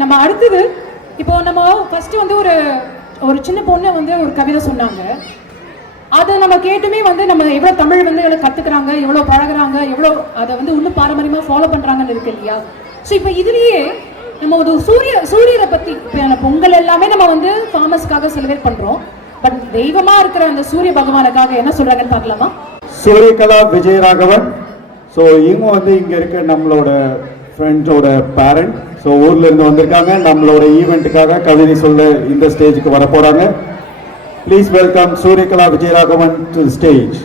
நம்ம அடுத்தது இப்போ நம்ம ஃபர்ஸ்ட் வந்து ஒரு ஒரு சின்ன பொண்ணு வந்து ஒரு கவிதை சொன்னாங்க. அதை நம்ம கேட்டுமே வந்து நம்ம எவ்வளோ தமிழ் வந்து எவ்வளோ கற்றுக்குறாங்க, எவ்வளோ பழகுறாங்க, எவ்வளோ அதை வந்து இன்னும் பாரம்பரியமாக ஃபாலோ பண்ணுறாங்கன்னு இருக்கு இல்லையா? ஸோ இப்போ இதுலேயே நம்ம ஒரு சூரியரை பற்றி இப்போ பொங்கல் எல்லாமே நம்ம வந்து ஃபார்மர்ஸ்க்காக செலிப்ரேட் பண்ணுறோம். பட் தெய்வமாக இருக்கிற அந்த சூரிய பகவானுக்காக என்ன சொல்கிறாங்கன்னு பார்க்கலாமா? சூரியகலா விஜயராகவன். ஸோ இவங்க வந்து இங்கே இருக்க நம்மளோட ஃப்ரெண்ட்ஸோட பேரண்ட். ஸோ ஊர்ல இருந்து வந்திருக்காங்க. நம்மளோட ஈவெண்ட்டுக்காக கவிதை சொல்ல இந்த ஸ்டேஜுக்கு வர போறாங்க. Please welcome Suryakala Vijayaraghavan to the stage.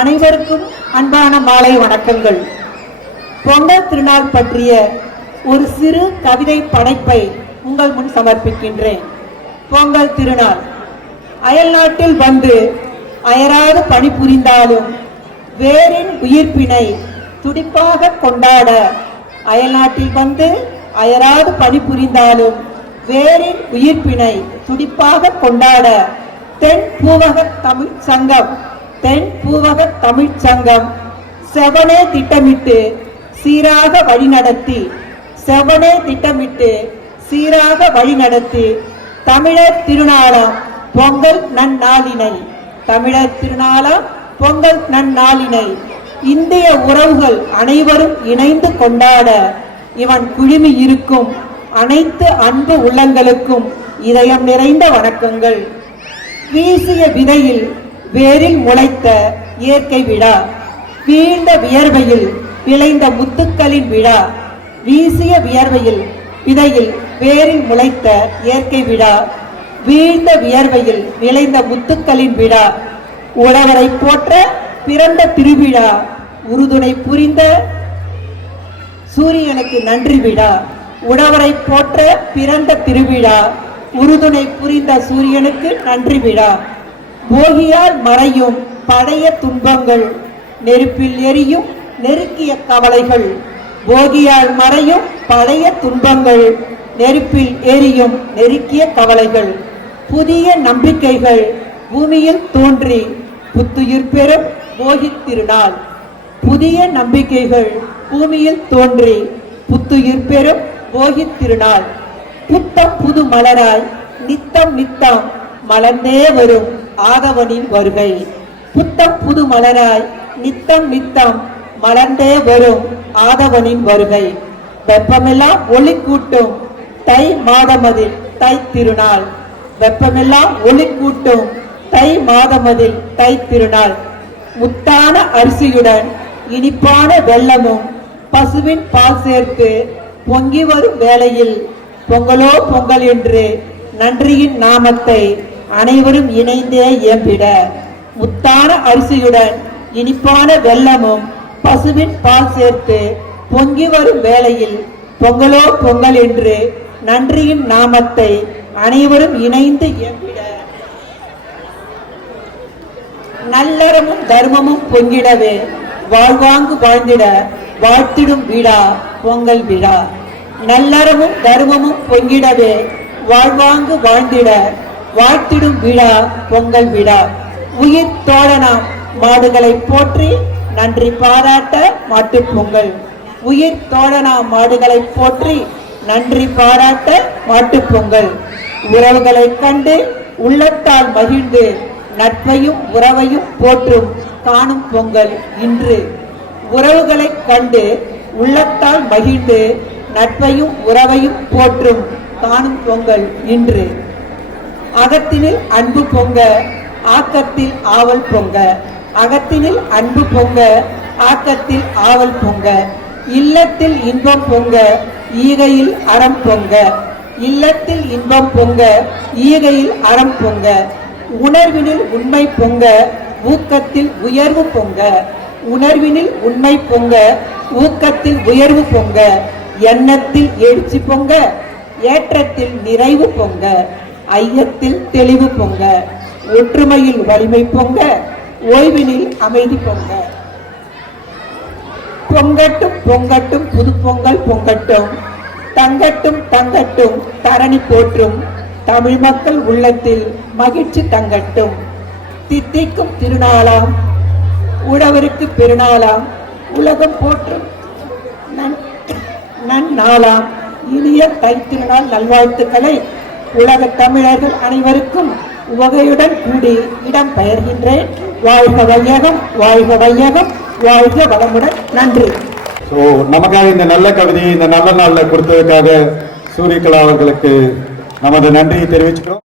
அனைவருக்கும் அன்பான மாலை வணக்கங்கள். பொங்கல் திருநாள் பற்றிய ஒரு சிறு கவிதை படைப்பை உங்கள் முன் சமர்ப்பிக்கின்றேன். பொங்கல் திருநாள் அயல் நாட்டில் வந்து அயராது பணிபுரிந்தாலும் வேரின் உயிர்ப்பினை துடிப்பாக கொண்டாட, அயல் நாட்டில் வந்து அயராது பணிபுரிந்தாலும் வேரின் உயிர்ப்பினை துடிப்பாக கொண்டாட தென் பூவக தமிழ் சங்கம் செவனே திட்டமிட்டு சீராக வழிநடத்தி தமிழர் திருநாளாம் பொங்கல் நன்னாளினை இந்திய உறவுகள் அனைவரும் இணைந்து கொண்டாட இவன் குழுமி இருக்கும் அனைத்து அன்பு உள்ளங்களுக்கும் இதயம் நிறைந்த வணக்கங்கள். வீசிய விதையில் வேரில் முளைத்த இயற்கை விழா, வீழ்ந்த வியர்வையில் விளைந்த முத்துக்களின் விழா. வீசிய விதையில் வேரில் முளைத்த இயற்கை விழா, வீழ்ந்த வியர்வையில் விளைந்த முத்துக்களின் விழா. உழவரை போற்ற பிறந்த திருவிழா, உறுதுணை புரிந்த சூரியனுக்கு நன்றி விழா. உழவரை போற்ற பிறந்த திருவிழா, உறுதுணை புரிந்த சூரியனுக்கு நன்றி விழா. போகியால் மறையும் பழைய துன்பங்கள், நெருப்பில் எரியும் நெருக்கிய கவலைகள். போகியால் மறையும் பழைய துன்பங்கள், நெருப்பில் எரியும் நெருக்கிய கவலைகள். புதிய நம்பிக்கைகள் பூமியில் தோன்றி புத்துயிர் பெறும் போகித் திருநாள். புதிய நம்பிக்கைகள் பூமியில் தோன்றி புத்துயிர் பெறும் போகித் திருநாள். புத்தம் புது மலராய் நித்தம் மலர்ந்தே வரும் ஆதவனின் வருகை. புத்தம் புது மலராய் நித்தம் மலர்ந்தே வரும் ஆதவனின் வருகை. வெப்பமெல்லாம் ஒளி கூட்டும் தை மாதமதில் தை திருநாள். வெப்பமெல்லாம் ஒளி கூட்டும் தை மாதமதில் தை திருநாள். முத்தான அரிசியுடன் இனிப்பான வெல்லமும் பசுவின் பால் சேர்த்து பொங்கி வரும் வேளையில் பொங்கலோ பொங்கல் என்று நன்றியின் நாமத்தை அனைவரும் இணைந்தே இயம்பிட. முத்தான அரிசியுடன் இனிப்பான வெல்லமும் பசுவின் பால் சேர்த்து பொங்கி வரும் வேளையில் பொங்கலோ பொங்கல் என்று நன்றியின் நாமத்தை அனைவரும் இணைந்து இயம்பிட. நல்லறமும் தர்மமும் பொங்கிடவே வாழ்வாங்கு வாழ்ந்திட வாழ்த்திடும் விழா பொங்கல் விழா. நல்லறமும் தர்மமும் பொங்கிடவே வாழ்வாங்கு வாழ்ந்திட வாழ்த்திடும் விழா பொங்கல் விழா. உயிர் தோழனாம் மாடுகளை போற்றி நன்றி பாராட்ட மாட்டுப் பொங்கல். உயிர் தோழனாம் மாடுகளை போற்றி நன்றி பாராட்ட மாட்டுப் பொங்கல். உறவுகளை கண்டு உள்ளத்தால் மகிழ்ந்து நட்பையும் உறவையும் போற்றும் காணும் பொங்கல் இன்று. உறவுகளை கண்டு உள்ளத்தால் மகிழ்ந்து நட்பையும் உறவையும் போற்றும் காணும் பொங்கல் இன்று. அகத்தினில் அன்பு பொங்க ஆக்கத்தில் ஆவல் பொங்க. அகத்தினில் அன்பு பொங்க ஆக்கத்தில் ஆவல் பொங்க. இல்லத்தில் இன்பம் பொங்க ஈகையில் அறம் பொங்க. இல்லத்தில் இன்பம் பொங்க ஈகையில் அறம் பொங்க. உணர்வினில் உண்மை பொங்க ஊக்கத்தில் உயர்வு பொங்க. உணர்வினில் உண்மை பொங்க ஊக்கத்தில் உயர்வு பொங்க. எண்ணத்தில் எழுச்சி பொங்க ஏற்றத்தில் நிறைவு பொங்க. ஐயத்தில் தெளிவு பொங்க. ஒற்றுமையில் வலிமை பொங்க ஓய்வினில் அமைதி பொங்க. பொங்கட்டும் பொங்கட்டும் புது பொங்கல் பொங்கட்டும் தங்கட்டும் தங்கட்டும் தரணி போற்றும் தமிழ் மக்கள் உள்ளத்தில் மகிழ்ச்சி தங்கட்டும். தித்திக்கும் திருநாளாம் உழவருக்கு பெருநாளாம் உலகம் போற்றும் நன்னாளாம் இனிய தைத்திருநாள் நல்வாழ்த்துக்களை உலக தமிழர்கள் அனைவருக்கும் உவகையுடன் கூடி இடம் பெயர்கின்றேன். வாழ்க வையகம், வாழ்க வையகம், வாழ்க வளமுடன். நன்றி. ஸோ நமக்காக இந்த நல்ல கவிதையை இந்த நல்ல நாளில் கொடுத்ததுக்காக சூரியகலா அவர்களுக்கு நமது நன்றியை தெரிவிச்சுக்கிறோம்.